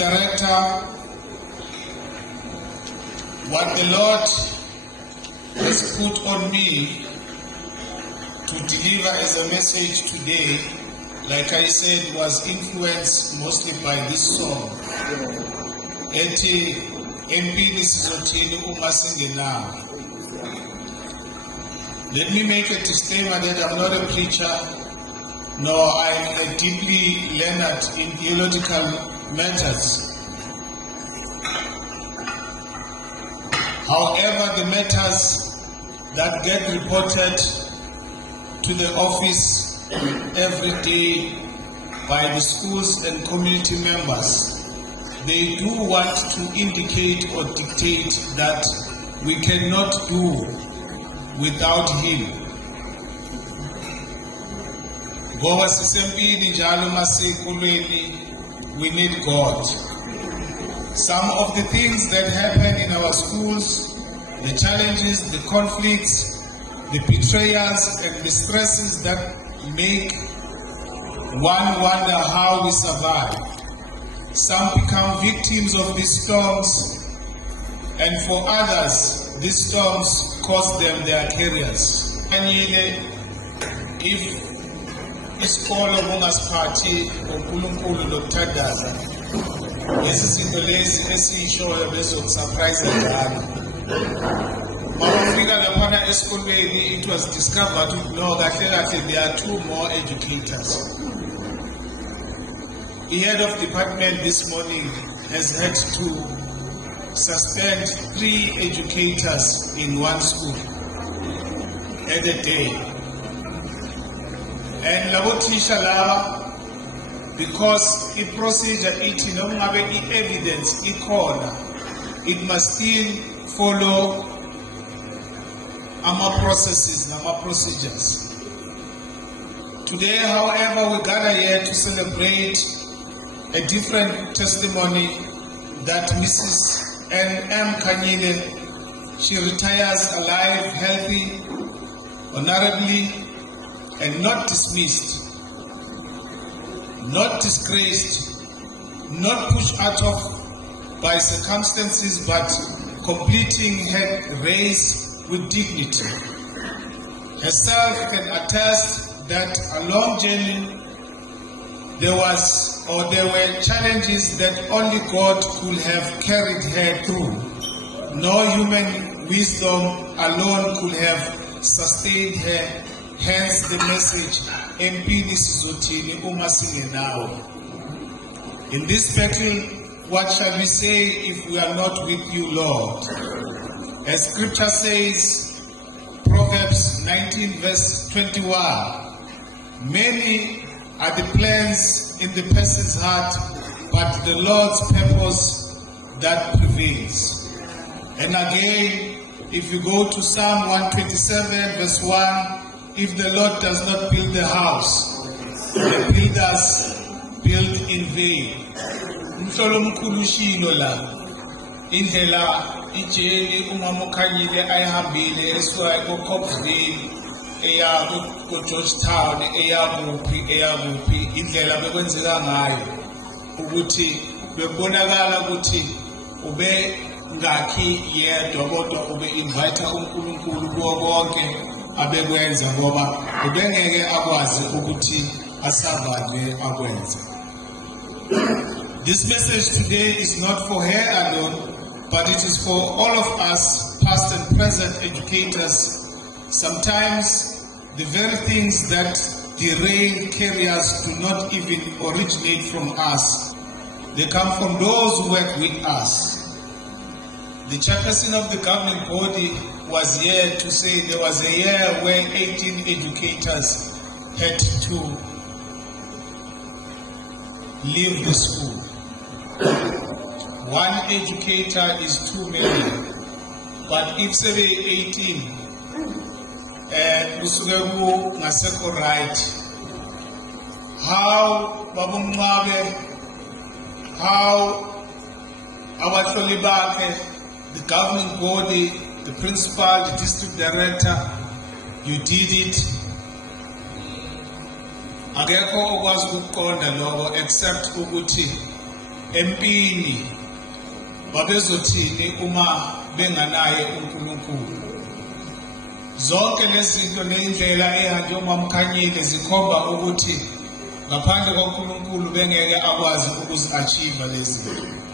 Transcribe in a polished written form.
Director, what the Lord has put on me to deliver as a message today, like I said, was influenced mostly by this song. Ethi empini sizothini uma singenawe. Let me make a disclaimer that I'm not a preacher, nor I'm deeply learned in theological matters. However, the matters that get reported to the office every day by the schools and community members, they do want to indicate or dictate that we cannot do without him. Ngoba sisempini njalo masekuweni, we need God. Some of the things that happen in our schools, the challenges, the conflicts, the betrayals and the stresses that make one wonder how we survive. Some become victims of these storms, and for others, these storms cost them their careers. If isikolo kungasiphathi uNkulunkulu lokuthandaza, lezi zinto lezi esishoyo bezokusurprise njalo. Mawufika laphana esikolweni, it was discovered no, kahle kahle there are 2 more educators. The head of department this morning has had to suspend 3 educators in one school at a day. And labo teacher laba, because the procedure iti noma ngabe evidence ikhona, it must still follow our processes and our procedures. Today, however, we gather here to celebrate a different testimony that Mrs. N.M. Kanyile, she retires alive, healthy, honorably, and not dismissed, not disgraced, not pushed out of by circumstances, but completing her race with dignity. Herself can attest that along journey there were challenges that only God could have carried her through. No human wisdom alone could have sustained her. Hence the message, empini sizothini uma singenawe. In this battle, what shall we say if we are not with you, Lord? As scripture says, Proverbs 19 verse 21, many are the plans in the person's heart, but the Lord's purpose that prevails. And again, if you go to Psalm 127 verse 1, if the Lord does not build the house, the builders build in vain. Mhlolo mkhulu shilo la, indlela ijeli uMamukhanyile ayihambile esuka eCoxville eya kuGeorgetown eyakuphi indlela bekwenzeka ngayo ukuthi bebonakala ukuthi ube ngakhi yedwa kodwa ube invite uNkulunkulu kuwo konke abekwenza ngoba ubengeke akwazi ukuthi asurvive akwenze. This message today is not for her alone, but it is for all of us, past and present educators. Sometimes the very things that derail careers do not even originate from us. They come from those who work with us. The chairperson of the governing body was here to say there was a year where 18 educators had to leave the school. One educator is too many, but if say 18, usukeku ngaseko right, how babunqabe, how abahloli bakhe, the governing body, the principal, the district director, you did it. Akekho okwazi ukuqonda lokho except ukuthi empini babezothini uma benganaye uNkulunkulu. Zonke lezi zinto neindlela ehanjwe uMamkhanyile zikhomba ukuthi ngaphandle kaNkulunkulu bengeke akwazi ukuzi-achieve lezi zinto.